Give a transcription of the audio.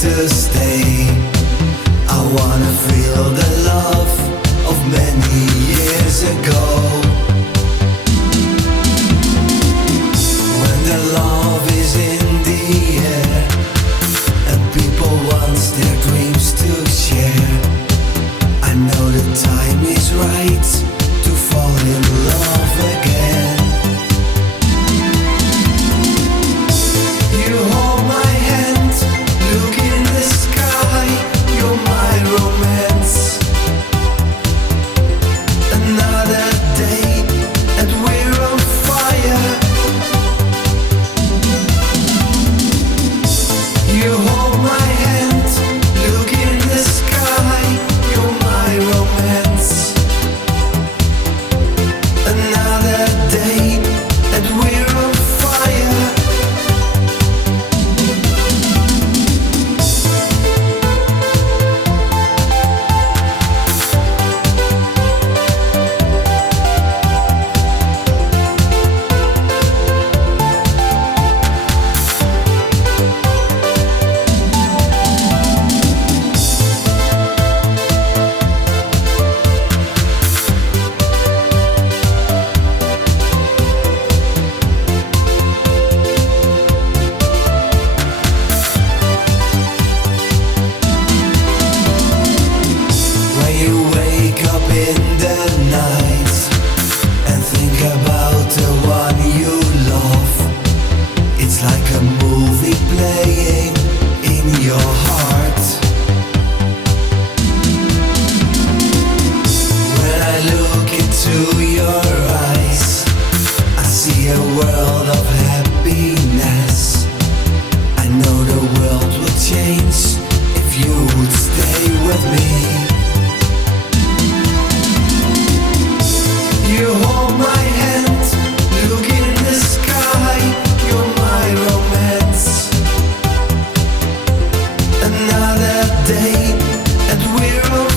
to stay. I wanna feel the love of many years ago, when the love is in the air and people want their dreams to share. I know the time is right to fall in love again. You hold my hand, look in the sky, you're my romance. Another day and we're on fire. You hold my hand, look in the sky, you're my romance. Another day and we're on fire. In the night and think about the one you love, it's like a movie playing in your heart. When I look into your eyes, I see a world of happiness. I know the world would change if you would stay with me. You hold my hand, look in the sky, you're my romance. Another day and we're on